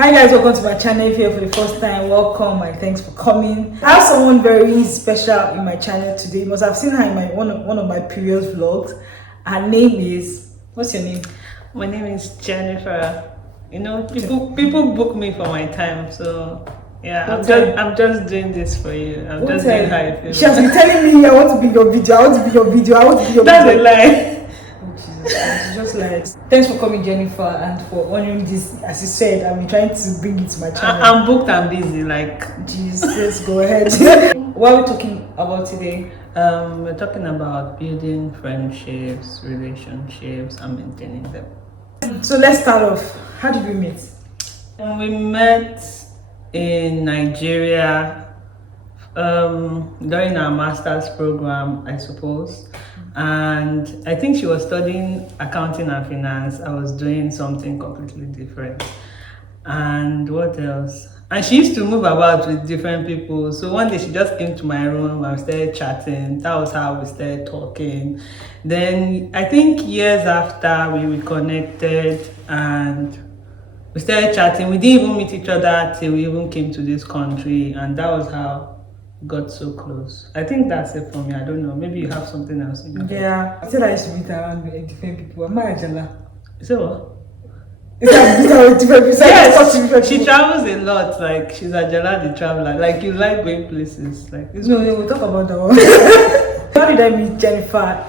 Hi guys, welcome to my channel. If you're here for the first time, welcome and thanks for coming. I have someone very special in my channel today. You must have seen her in one of my previous vlogs. Her name is, what's your name? My name is Jennifer. You know, people book me for my time, so yeah, I'm just doing this for you. I'm just doing how I feel. She has been telling me I want to be your video, I want to be your video, I want to be your That's video. a lie. It's just like, thanks for coming, Jennifer, and for honoring this. As you said, I've been trying to bring it to my channel. I'm booked and busy, like. Jeez, let's go ahead. What are we talking about today? We're talking about building friendships, relationships, and maintaining them. So let's start off. How did we meet? We met in Nigeria during our master's program, I suppose. And I think she was studying accounting and finance. I was doing something completely different. And what else? And she used to move about with different people. So one day she just came to my room and we started chatting. That was how we started talking. Then I think years after we reconnected and we started chatting. We didn't even meet each other till we even came to this country. And that was how got so close. I think that's it for me. I don't know. Maybe you have something else in your head. Yeah, I said I used to meet around with different people. Am I Ajala? So what? Is that meet around with different people? Yes, she travels a lot. Like she's a Jala the traveler. Like you like going places. Like no, we'll talk about that one. How did I meet Jennifer?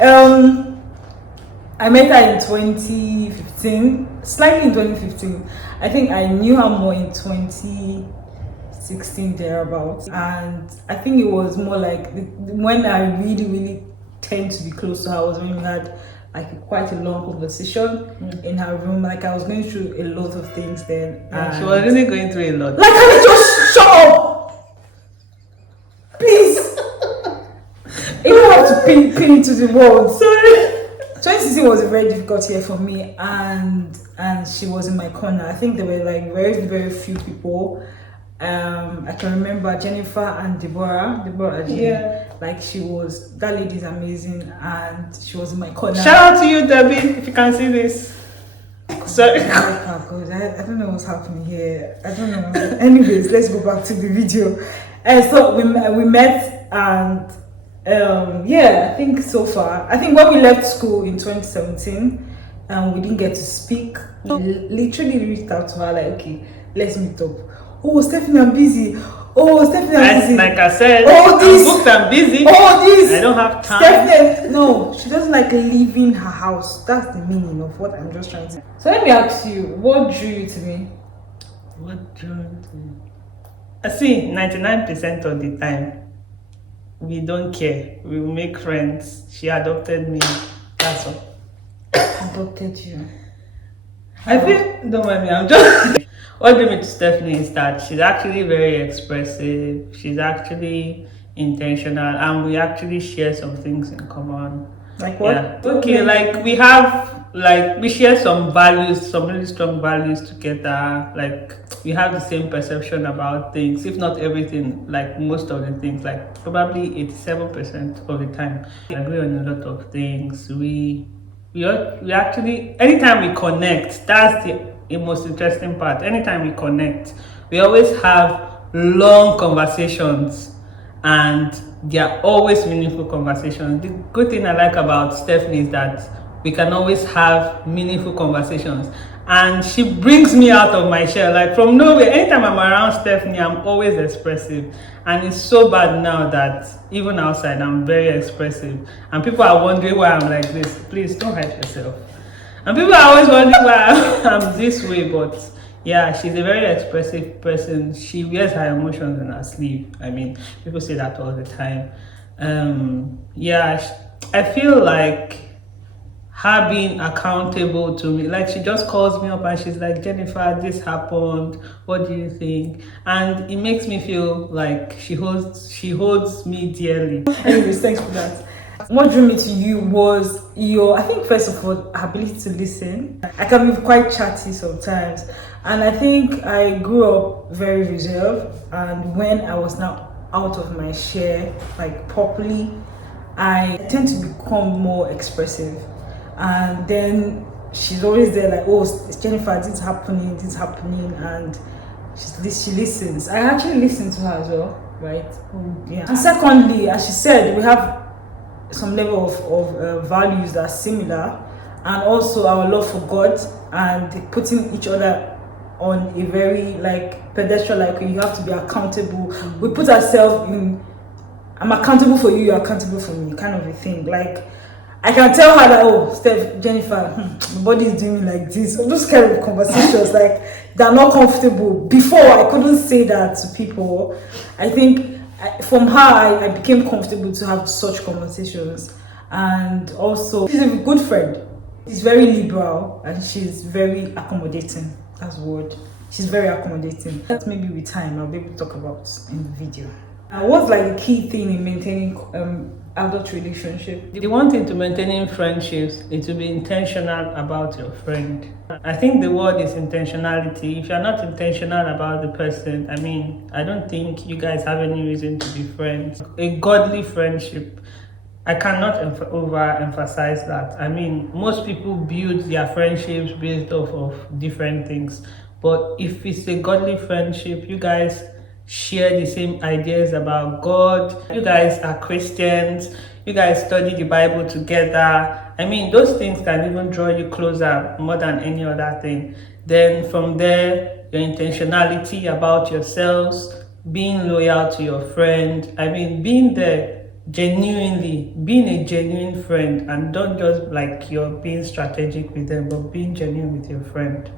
I met her in 2015, slightly in 2015. I think I knew her more in 2016 thereabouts, and I think it was more like when I really tend to be close to her was when we had like quite a long conversation in her room. Like I was going through a lot of things then. Yeah, she was really going through a lot. Like, can you just shut up, please? You don't have to pin into the world. Sorry. 2016 was a very difficult year for me, and she was in my corner. I think there were like very few people. I can remember Jennifer and Deborah. Yeah. Like that lady's amazing, and she was in my corner. Shout out to you, Debbie, if you can see this. Sorry. I don't know what's happening here. I don't know. Anyways, let's go back to the video. And so we met, and yeah, I think so far. I think when we left school in 2017, we didn't get to speak. We literally reached out to her like, okay, let's meet up. Oh, Stephanie, I'm busy. Oh, Stephanie, I'm busy. Like I said, I'm booked and busy. I don't have time. Stephanie, no, she doesn't like leaving her house. That's the meaning of what I'm just trying to say. So let me ask you, what drew you to me? What drew me to me? I see, 99% of the time, we don't care. We will make friends. She adopted me. That's all. Adopted you? I feel, don't mind me, I'm just... What drew me to Stephanie is that she's actually very expressive, she's actually intentional, and we actually share some things in common. Like what? Yeah. Okay, like we share some values, some really strong values together. Like we have the same perception about things, if not everything, like most of the things, like probably 87% of the time. We agree on a lot of things. We actually, anytime we connect, that's the most interesting part. Anytime we connect, we always have long conversations, and they are always meaningful conversations. The good thing I like about Stephanie is that we can always have meaningful conversations, and she brings me out of my shell, like from nowhere. Anytime I'm around Stephanie, I'm always expressive, and it's so bad now that even outside I'm very expressive, and people are wondering why I'm like this. Please don't hide yourself. And people are always wondering why I'm this way, but yeah, she's a very expressive person. She wears her emotions on her sleeve. I mean, people say that all the time. Yeah, I feel like her being accountable to me, like she just calls me up and she's like, Jennifer, this happened, what do you think? And it makes me feel like she holds me dearly. Anyways, thanks for that. What drew me to you was I think first of all, ability to listen. I can be quite chatty sometimes, and I think I grew up very reserved, and when I was now out of my share, like properly, I tend to become more expressive. And then she's always there, like, oh, Jennifer, this is happening, and she listens. I actually listen to her as well, right? Yeah. And secondly, as she said, we have some level of values that are similar, and also our love for God and putting each other on a very like pedestal, like you have to be accountable. We put ourselves in, I'm accountable for you, you're accountable for me, kind of a thing. Like I can tell her that, oh, Jennifer, my body is doing me like this. Those kind of conversations, like they're not comfortable. Before I couldn't say that to people. I think from her I became comfortable to have such conversations. And also she's a good friend. She's very liberal and she's very accommodating. That's the word. She's very accommodating. That's maybe with time I'll be able to talk about in the video. What's like the key thing in maintaining adult relationship? The one thing to maintaining friendships is to be intentional about your friend. I think the word is intentionality. If you're not intentional about the person, I mean, I don't think you guys have any reason to be friends. A godly friendship, I cannot overemphasize that. I mean, most people build their friendships based off of different things. But if it's a godly friendship, you guys share the same ideas about God, you guys are Christians, you guys study the Bible together. I mean, those things can even draw you closer more than any other thing. Then from there, your intentionality about yourselves, being loyal to your friend, I mean, being there genuinely, being a genuine friend, and don't just like you're being strategic with them, but being genuine with your friend.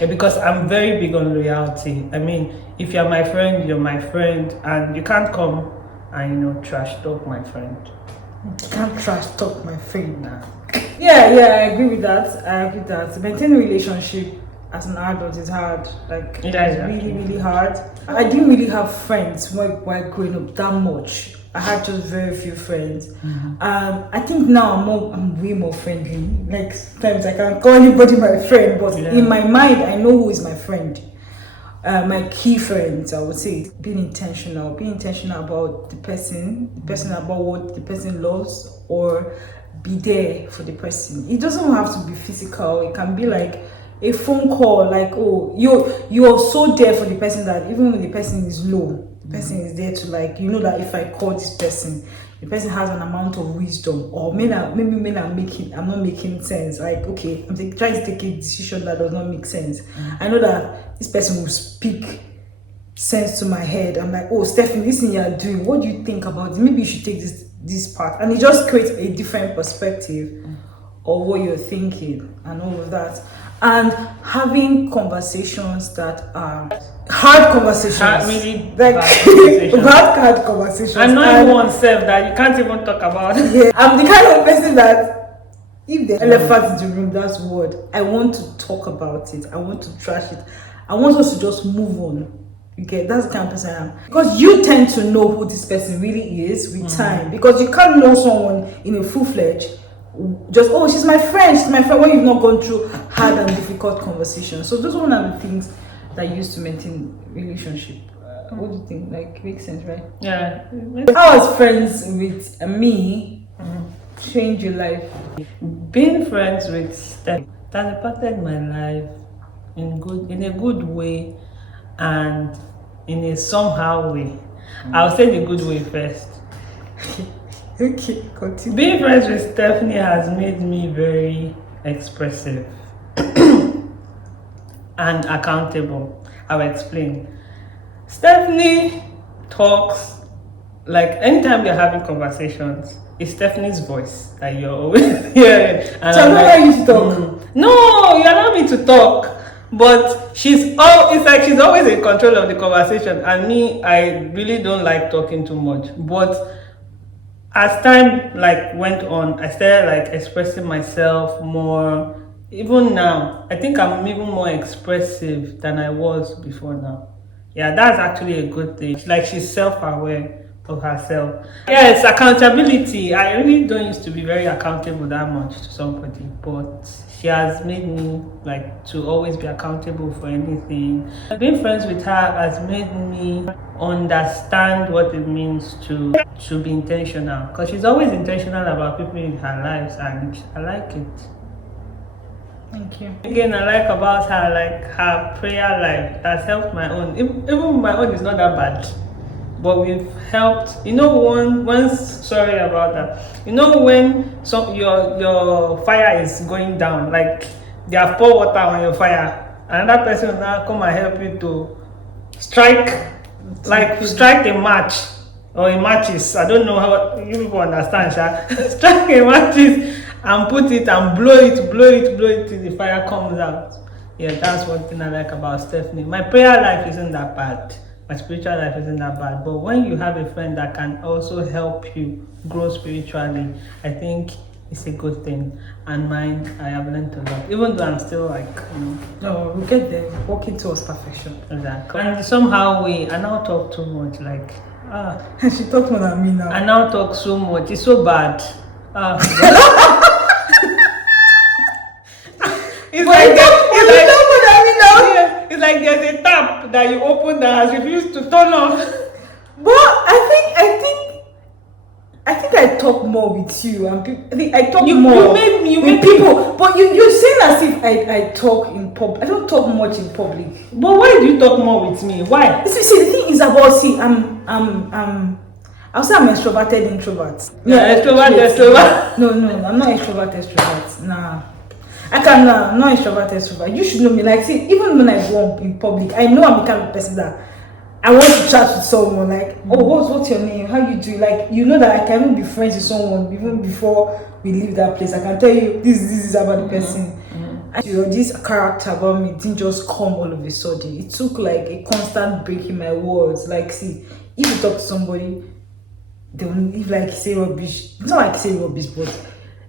Because I'm very big on loyalty. I mean, if you're my friend, you're my friend, and you can't come and trash talk my friend. You can't trash talk my friend now. Yeah, I agree with that. Maintaining relationship as an adult is hard. Like it's really hard. I didn't really have friends while growing up that much. I had just very few friends. I think now I'm way more friendly. Like sometimes I can't call anybody my friend, but in my mind I know who is my friend. My key friends, I would say, being intentional about the person about what the person loves, or be there for the person. It doesn't have to be physical. It can be like a phone call, like, oh, you're so there for the person that even when the person is low, the person is there to, like, that if I call this person, the person has an amount of wisdom, or maybe I'm not making sense. Like, okay, I'm trying to take a decision that does not make sense. I know that this person will speak sense to my head. I'm like, oh, Stephanie, this thing you're doing, what do you think about it? Maybe you should take this part, and it just creates a different perspective of what you're thinking and all of that. And having conversations that are hard conversations, really like hard conversations. I'm not even oneself that you can't even talk about. Yeah, I'm the kind of person that if the elephant in the room, that's word, I want to talk about it. I want to trash it. I want us to just move on. Okay, that's the kind of person I am. Because you tend to know who this person really is with time. Because you can't know someone in a full-fledged just, oh, she's my friend, when you've not gone through hard and difficult conversations. So those are one of the things that I use to maintain relationship. What do you think? Like, makes sense, right? Yeah. How was friends with me change your life? Being friends with Steph that impacted my life in a good way and in a somehow way. I'll say the good way first. Okay, continue. Being friends with Stephanie has made me very expressive and accountable. I'll explain. Stephanie talks, like anytime we're having conversations, it's Stephanie's voice that you're always hearing. And so I'm like, you to talk. No, you allow me to talk. But it's like she's always in control of the conversation, and me, I really don't like talking too much. But as time went on, I started expressing myself more. Even now, I think I'm even more expressive than I was before now. Yeah, that's actually a good thing. She's self-aware of herself. Yes, accountability. I really don't used to be very accountable that much to somebody, but she has made me to always be accountable for anything. Being friends with her has made me understand what it means to be intentional, because she's always intentional about people in her lives, and I like it. Thank you. Again, I like about her, like her prayer life has helped my own. Even my own is not that bad, but we've helped. You know, once sorry about that. You know, when your fire is going down, like they have poured water on your fire, another person will now come and help you to strike a match or a matches. I don't know how you people understand, Sha. Strike a matches and put it and blow it till the fire comes out. Yeah, that's one thing I like about Stephanie. My prayer life isn't that bad. My spiritual life isn't that bad. But when you have a friend that can also help you grow spiritually, I think it's a good thing. And mine, I have learned a lot. Even though I'm still like, No, we'll get there. Working towards perfection. exactly. And somehow I now talk too much. Like, She talked more than me now. I now talk so much. It's so bad. It's like it's like there's a tap that you open that has refused to turn off. But I think I talk more with you, and I think I talk more with people. But you're saying as if I talk in public. I don't talk much in public. But why do you talk more with me? Why? See, the thing is about I'll say I'm an extroverted introvert. Yeah, extrovert. No, I'm not extrovert. Nah. I'm not extrovert. You should know me. Like, see, even when I go in public, I know I'm the kind of person that I want to chat with someone. Like, what's your name? How you do? Like, you know that I can even be friends with someone even before we leave that place. I can tell you this is about the person. This character about me didn't just come all of a sudden. It took like a constant break in my words. Like, see, if you talk to somebody, they will say rubbish. It's not like say rubbish, but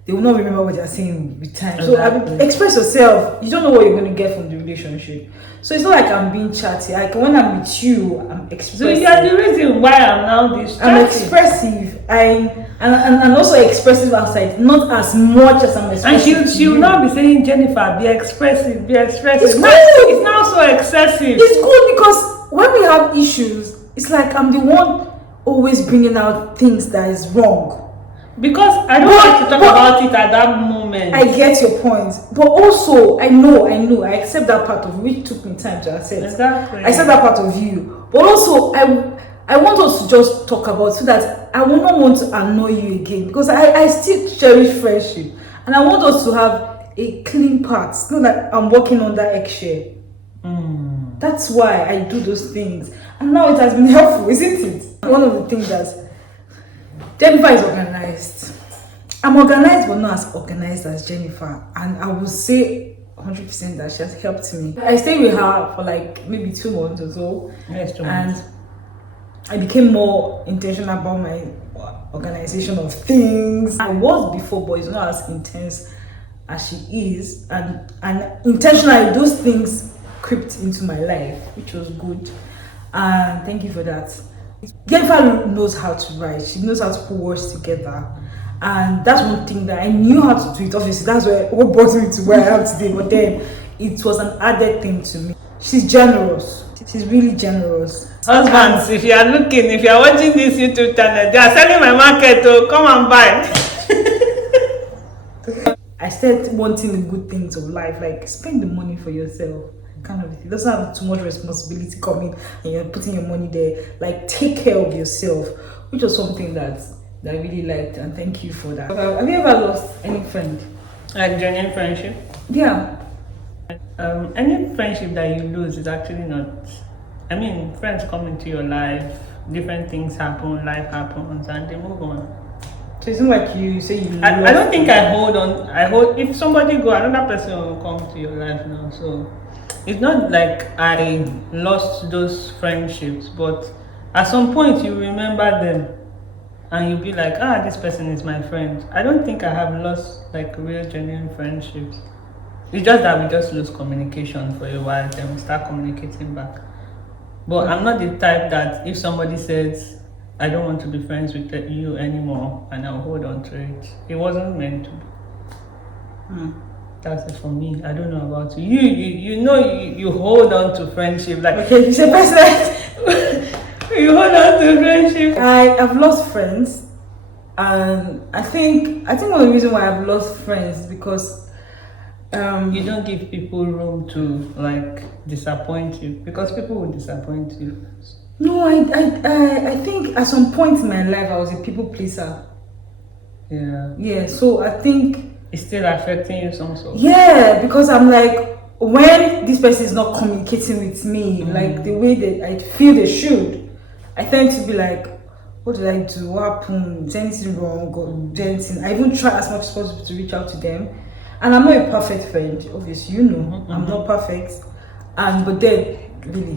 they will not remember what they're saying with time. So express yourself. You don't know what you're going to get from the relationship. So it's not like I'm being chatty. Like when I'm with you, I'm expressive. So you are the reason why I'm now this chatty. I'm expressive. And also expressive outside. Not as much as I'm expressive. And she'll now be saying, Jennifer, be expressive. It's good. It's now so excessive. It's good because when we have issues, it's like I'm the one always bringing out things that is wrong. Because I don't like to talk about it at that moment. I get your point. But also, I know, I accept that part of you, which took me time to accept. Exactly. I accept that part of you. But also, I want us to just talk about so that I will not want to annoy you again. Because I still cherish friendship. And I want us to have a clean path. Not that I'm working on that eggshell. That's why I do those things. And now it has been helpful, isn't it? One of the things that Jennifer is organized. I'm organized, but not as organized as Jennifer. And I would say 100% that she has helped me. I stayed with her for like maybe 2 months or so. Yes, 2 and months. I became more intentional about my organization of things. I was before, but it's not as intense as she is. And intentionally, those things crept into my life, which was good. And thank you for that. Jennifer knows how to write. She knows how to put words together, and that's one thing that I knew how to do it. Obviously, that's what brought me to where I am today. But then it was an added thing to me. She's generous. She's really generous. Husbands, if you are watching this YouTube channel, they are selling my market. So come and buy. I started wanting the good things of life, like spend the money for yourself. Kind of thing. It doesn't have too much responsibility coming and you're putting your money there. Like take care of yourself, which was something that I really liked, and thank you for that. Have you ever lost any friend? Like genuine friendship? Yeah. Any friendship that you lose is actually not. I mean, friends come into your life, different things happen, life happens, and they move on. So it's not like you say you. I don't think I hold on. If somebody go, another person will come to your life now. So it's not like I lost those friendships, but at some point you remember them and you'll be like, this person is my friend. I don't think I have lost like real genuine friendships. It's just that we just lose communication for a while, then we start communicating back. But I'm not the type that if somebody says, I don't want to be friends with you anymore, and I'll hold on to it. It wasn't meant to be. That's it for me. I don't know about you. You hold on to friendship like okay. You say person. You hold on to friendship. I have lost friends, and I think one of the reasons why I've lost friends is because You don't give people room to like disappoint you, because people will disappoint you. No, I think at some point in my life I was a people pleaser. Yeah, so I think it's still affecting you some sort. Yeah, because I'm like, when this person is not communicating with me like the way that I feel they should, I tend to be like, what did I do? What happened? Is anything wrong? Or anything? I even try as much as possible to reach out to them. And I'm not a perfect friend, obviously, you know. I'm not perfect. But then really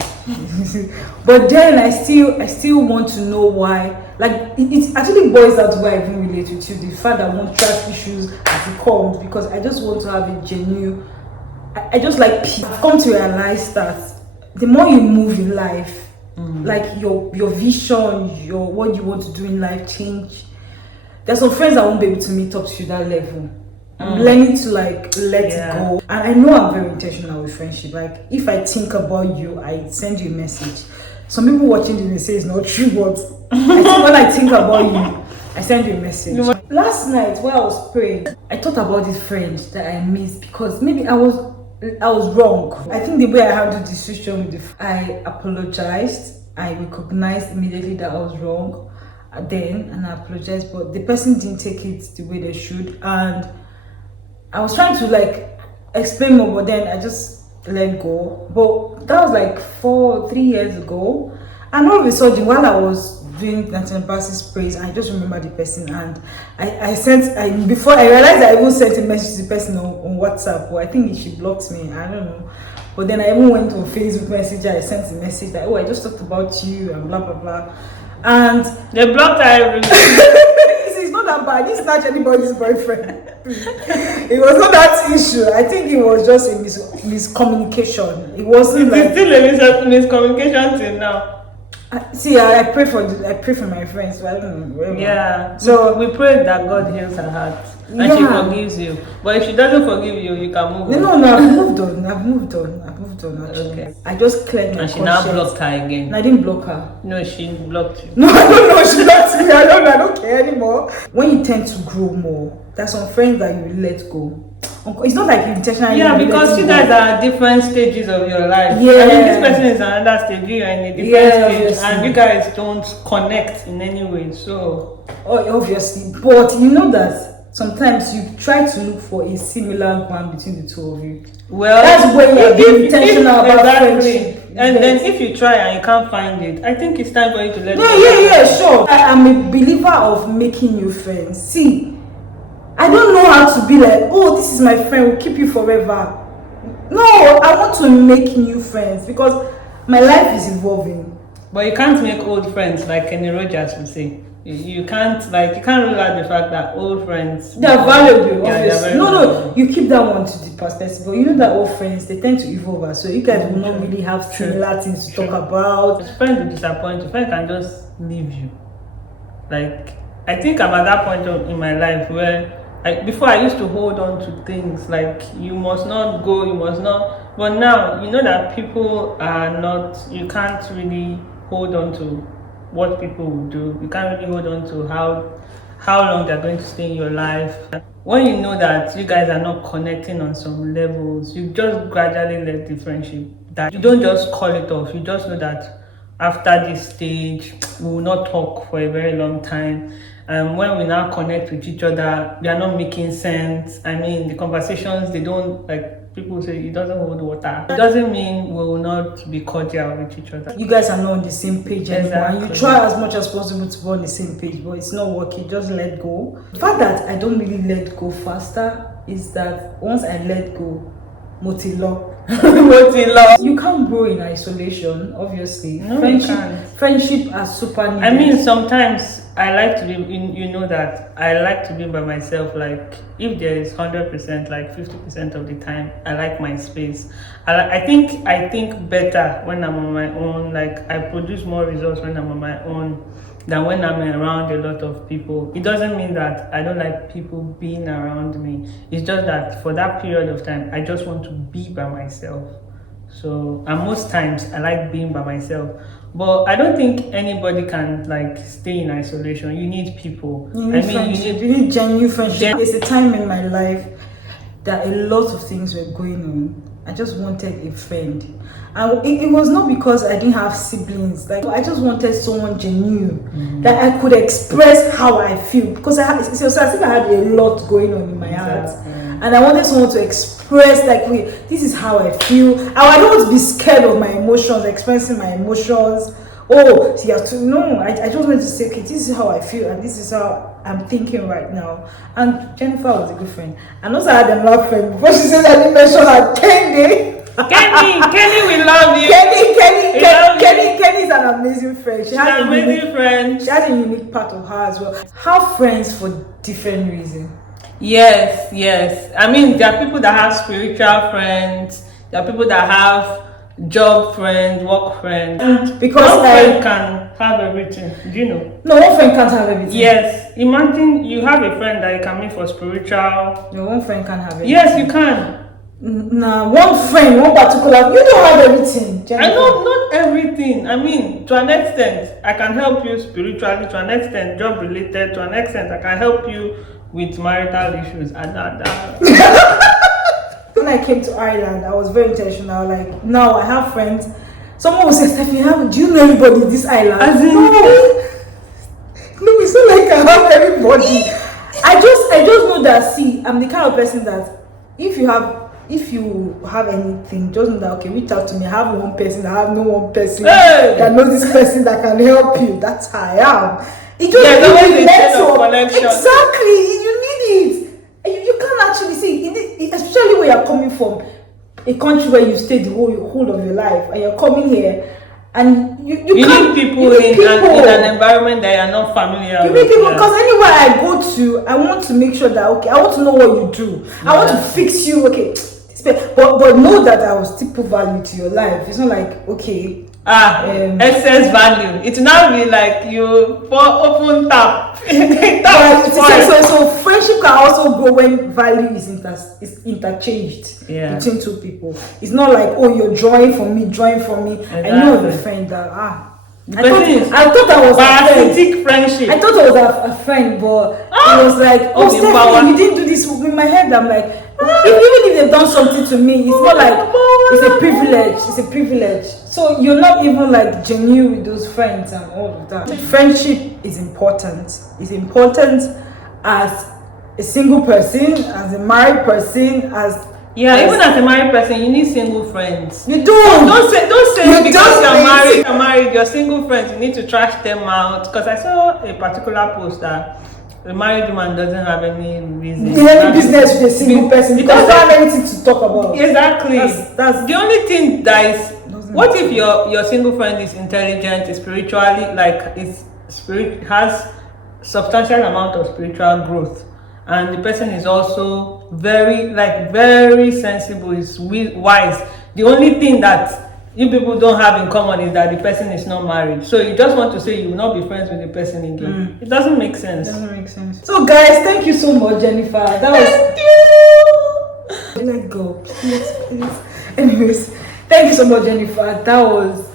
but then I still want to know why. Like it actually boils down to why I even relate with you, the fact that I want trust issues as it comes, because I just want to have a genuine, I just like peace. I've come to realize that the more you move in life, like your vision, your what you want to do in life change. There's some friends that won't be able to meet up to that level. I'm learning to like let it go, and I know I'm very intentional with friendship. Like if I think about you, I send you a message. Some people watching this may say it's not true, but I think when I think about you, I send you a message. Last night while I was praying, I thought about this friend that I missed, because maybe I was wrong. I think the way I handled the situation with I apologized. I recognized immediately that I was wrong then, and I apologized, but the person didn't take it the way they should, and I was trying to like explain more, but then I just let go. But that was like 3 years ago, and all of a sudden while I was doing Nathaniel Bassey's praise, I just remember the person, and before I realized I even sent a message to the person on WhatsApp, or I think she blocked me, I don't know. But then I even went on Facebook Messenger, I sent a message that, oh, I just talked about you and blah blah blah, and they blocked her everything. It's not that bad. It's not anybody's boyfriend. It was not that issue. I think it was just a miscommunication. It wasn't it's still a miscommunication till now. See, I pray for my friends, but I don't know. Yeah. So we pray that God heals her heart and she forgives you. But if she doesn't forgive you, you can move on. No, I've moved on actually. Okay. I just cleared my conscience. And she now blocked her again. I didn't block her. No, she blocked you. No, I don't know. She blocked me. I don't care anymore. When you tend to grow more, there's some friends that you let go. It's not like you intentionally. Yeah, because you guys are at different stages of your life. Yeah. I mean, this person is another stage, you are in a different stage, and you guys don't connect in any way. So, obviously, but you know that sometimes you try to look for a similar ground between the two of you. Well, that's when you're being intentional about friendship. And then if you try and you can't find it, I think it's time for you to let go. Yeah, sure. I am a believer of making new friends. See, I don't know how to be like, oh, this is my friend, will keep you forever. No, I want to make new friends because my life is evolving. But you can't make old friends, like Kenny Rogers would say. You can't rule out the fact that old friends, they're valuable, yeah, obviously. No, you keep that one to the perspective. But you know that old friends, they tend to evolve, so you guys will not really have similar things to talk about. Friends will disappoint you. Friends can just leave you. Like, I think I'm at that point in my life where before I used to hold on to things like you must not go, you must not. But now you know that people are not. You can't really hold on to what people will do. You can't really hold on to how long they're going to stay in your life. When you know that you guys are not connecting on some levels, you just gradually let the friendship die. You don't just call it off. You just know that after this stage, we will not talk for a very long time. When we now connect with each other, they are not making sense. I mean, the conversations, they don't, like people say, it doesn't hold water. It doesn't mean we will not be cordial with each other. You guys are not on the same page anymore. And you try as much as possible to be on the same page, but it's not working. Just let go. The fact that I don't really let go faster is that once I let go, Motilo. You can't grow in isolation, obviously. No, friendship are super needed. I mean, sometimes I like to be, you know that I like to be by myself. Like, if there is 100%, like 50% of the time, I like my space. I think better when I'm on my own. Like, I produce more results when I'm on my own than when I'm around a lot of people. It doesn't mean that I don't like people being around me. It's just that for that period of time, I just want to be by myself. So, and most times I like being by myself. But I don't think anybody can like stay in isolation. You need people. You need genuine friendship. There's a time in my life that a lot of things were going on. I just wanted a friend, and it was not because I didn't have siblings. Like, I just wanted someone genuine that I could express how I feel, because I was as if I had a lot going on in my heart, and I wanted someone to express, like, wait, this is how I feel. I don't want to be scared of my emotions, expressing my emotions. Oh, so you have to no. I just wanted to say, okay, this is how I feel, and this is how I'm thinking right now. And Jennifer was a good friend. And also I had another friend before she said I didn't mention her, Kenny. Kenny, we love you. Kenny is an amazing friend. She's an amazing friend. She has a unique part of her as well. Have friends for different reasons. Yes. I mean, there are people that have spiritual friends. There are people that have job friends, work friends. And because one friend can have everything. Do you know? No, one friend can't have everything. Yes. Imagine you have a friend that you can meet for spiritual. No, one friend can't have everything. Yes, you can. Nah, one friend, one particular. You don't have everything. Jennifer. I know, not everything. I mean, to an extent, I can help you spiritually. To an extent, job related. To an extent, I can help you with marital issues. When I came to Ireland, I was very intentional. Like, now I have friends. Someone will say, Stephanie, do you know everybody in this island? As in, no, it's not like I have everybody. I just know that. See, I'm the kind of person that if you have anything, just know that, okay, reach out to me. I have one person. I have no one person that knows this person that can help you. That's how I am. It just exactly. You need it. You can't actually see, especially when you're coming from a country where you stayed the whole of your life, and you're coming here, and you need people in an environment that you're not familiar with. You need people, because anywhere I go to, I want to make sure that, okay, I want to know what you do. I want to fix you, okay. But know that I will still put value to your life. It's not like, okay, excess value. It will now be like you for open tap. So friendship can also grow when value is interchanged between two people. It's not like, oh, you're drawing from me. Exactly. I know the friend that I thought that was parasitic friendship. I thought it was a friend, but it was like, oh, Stephanie, you didn't do this. In my head, I'm like, even if they've done something to me, it's not like it's a privilege. It's a privilege. So you're not even like genuine with those friends and all of that. Friendship is important. It's important as a single person, as a married person, even as a married person, you need single friends. You don't say because you're married, your single friends, you need to trash them out. Because I saw a particular post that the married woman doesn't have any reason. Any business with a single person because they don't have anything to talk about. Exactly. That's the only thing that is. What if your single friend is intelligent, is spiritually has substantial amount of spiritual growth, and the person is also very sensible, is wise. The only thing that you people don't have in common is that the person is not married. So you just want to say you will not be friends with the person again. It doesn't make sense. So guys, thank you so much, Jennifer. Thank you. Let go, please. Anyways, thank you so much, Jennifer. That was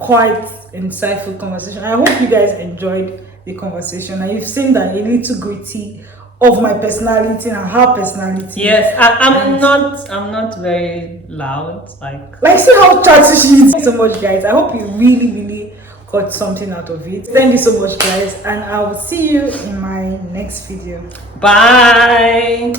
quite insightful conversation. I hope you guys enjoyed the conversation, and you've seen that a little gritty of my personality and her personality. Yes, I'm not very loud. Like see how chatty she is. Thank you so much, guys. I hope you really got something out of it. Thank you so much, guys, and I will see you in my next video. Bye.